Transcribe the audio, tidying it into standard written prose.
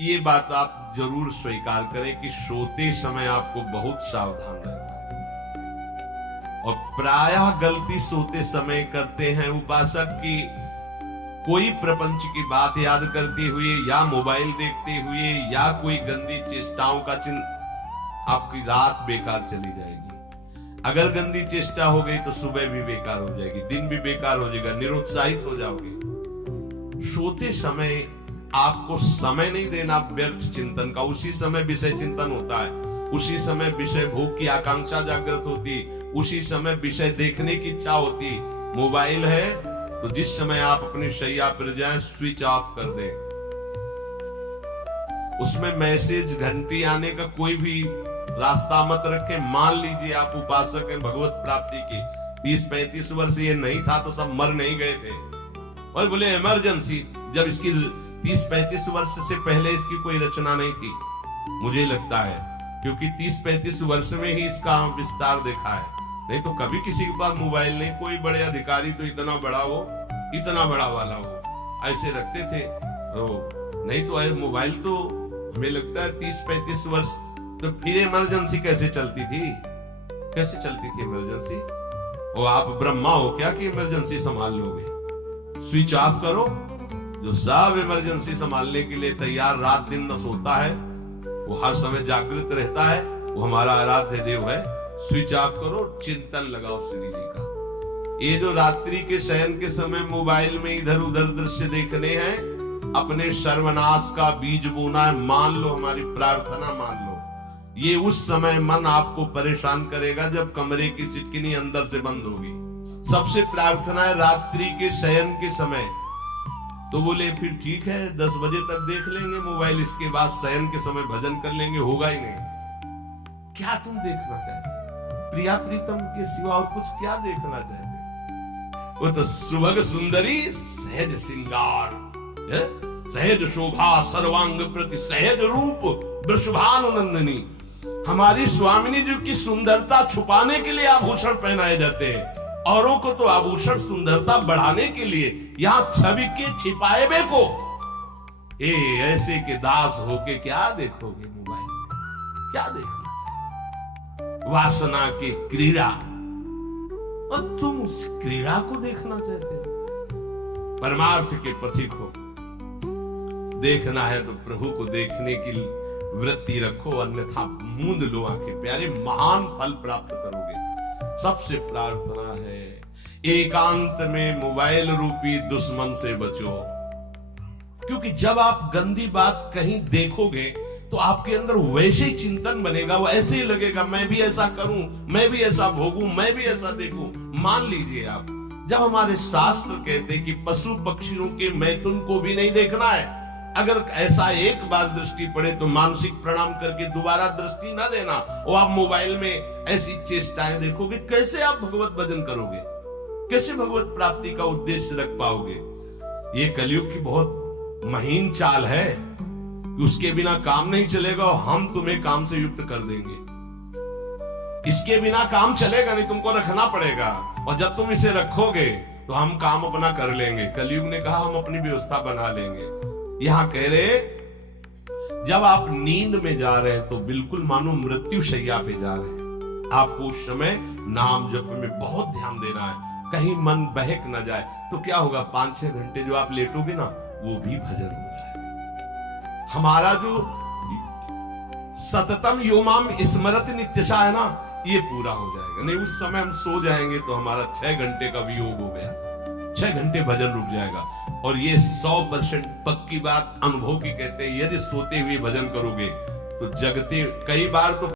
ये बात आप जरूर स्वीकार करें कि सोते समय आपको बहुत सावधान रहना है। और प्रायः गलती सोते समय करते हैं उपासक की कोई प्रपंच की बात याद करते हुए या मोबाइल देखते हुए या कोई गंदी चेष्टाओं का चिन्ह, आपकी रात बेकार चली जाएगी। अगर गंदी चेष्टा हो गई तो सुबह भी बेकार हो जाएगी, दिन भी बेकार हो जाएगा, निरुत्साहित हो जाओगे। सोते समय आपको समय नहीं देना व्यर्थ चिंतन का। उसी समय विषय चिंतन होता है, उसी समय विषय भोग की आकांक्षा जागृत होती, उसी समय विषय देखने की इच्छा होती। मोबाइल है तो जिस समय आप अपनी शैया पर जाएं स्विच ऑफ कर दें। उसमें मैसेज घंटी आने का कोई भी रास्ता मत रखें। मान लीजिए आप उपासक हैं भगवत प्राप्ति की, 30-35 वर्ष ये नहीं था तो सब मर नहीं गए थे। और बोले इमरजेंसी, जब इसकी 30-35 वर्ष से पहले इसकी कोई रचना नहीं थी, मुझे लगता है, क्योंकि 30-35 वर्ष में ही इसका विस्तार देखा है। नहीं तो कभी किसी के पास मोबाइल नहीं। कोई बड़े अधिकारी तो इतना बड़ा हो, इतना बड़ा वाला हो, ऐसे रखते थे। नहीं तो मोबाइल तो हमें लगता है 30-35 वर्ष। तो फिर इमरजेंसी कैसे चलती थी? कैसे चलती थी इमरजेंसी? और आप ब्रह्मा हो क्या कि इमरजेंसी संभाल लोगे? स्विच ऑफ करो। जो सब इमरजेंसी संभालने के लिए तैयार रात दिन न सोता है, वो हर समय जागृत रहता है, वो हमारा आराध्य देव है। स्विच ऑफ करो, चिंतन लगाओ श्री जी का। ये जो रात्रि के शयन के समय मोबाइल में इधर उधर दृश्य देखने हैं, अपने सर्वनाश का बीज बोना है। मान लो, हमारी प्रार्थना मान लो, ये उस समय मन आपको परेशान करेगा जब कमरे की सिटकिनी अंदर से बंद होगी। सबसे प्रार्थना है रात्रि के शयन के समय। तो बोले फिर ठीक है 10 बजे तक देख लेंगे मोबाइल, इसके बाद शयन के समय भजन कर लेंगे। होगा ही नहीं। क्या तुम देखना चाहते? प्रिया प्रीतम के सिवा और कुछ क्या देखना चाहते? वो तो सुभग सुंदरी सहज सिंगार, सहज शोभा सर्वांग प्रति सहज रूप वृषभानुनंदिनी। हमारी स्वामिनी जी की सुंदरता छुपाने के लिए आभूषण पहनाए जाते हैं। औरों को तो आभूषण सुंदरता बढ़ाने के लिए, यहां छवि के छिपाए बे को ऐसे के दास होके क्या देखोगे मोबाइल में? क्या देखना चाहिए? वासना की क्रीड़ा, और तुम उस क्रीड़ा को देखना चाहते हो? परमार्थ के पथिक हो। देखना है तो प्रभु को देखने की वृत्ति रखो, अन्यथा मूंद लो आंखें। प्यारे, महान फल प्राप्त करोगे। सबसे प्रार्थना है एकांत में मोबाइल रूपी दुश्मन से बचो। क्योंकि जब आप गंदी बात कहीं देखोगे तो आपके अंदर वैसे ही चिंतन बनेगा। वो ऐसे ही लगेगा, मैं भी ऐसा करूं, मैं भी ऐसा भोगूं, मैं भी ऐसा देखूं। मान लीजिए आप, जब हमारे शास्त्र कहते कि पशु पक्षियों के मैथुन को भी नहीं देखना है, अगर ऐसा एक बार दृष्टि पड़े तो मानसिक प्रणाम करके दोबारा दृष्टि ना देना। और आप मोबाइल में ऐसी चेष्टाएं देखोगे, कैसे आप भगवत भजन करोगे? कैसे भगवत प्राप्ति का उद्देश्य रख पाओगे? ये कलयुग की बहुत महीन चाल है कि उसके बिना काम नहीं चलेगा और हम तुम्हें काम से युक्त कर देंगे। इसके बिना काम चलेगा नहीं, तुमको रखना पड़ेगा। और जब तुम इसे रखोगे तो हम काम अपना कर लेंगे। कलयुग ने कहा हम अपनी व्यवस्था बना लेंगे। यहां कह रहे, जब आप नींद में जा रहे हैं तो बिल्कुल मानो मृत्यु शैया पे जा रहे हैं। आपको उस समय नाम जप में बहुत ध्यान देना है, कहीं मन बहक ना जाए। तो क्या होगा, 5-6 घंटे जो आप लेटोगे ना, वो भी भजन हो जाएगा। हमारा जो सततम योमाम स्मरति नित्यशा है ना, ये पूरा हो जाएगा। नहीं, उस समय हम सो जाएंगे तो हमारा 6 घंटे का वियोग हो गया, 6 घंटे भजन रुक जाएगा। और ये 100% पक्की बात अनुभव की कहते हैं। यदि सोते हुए भजन करोगे तो जगते, कई बार तो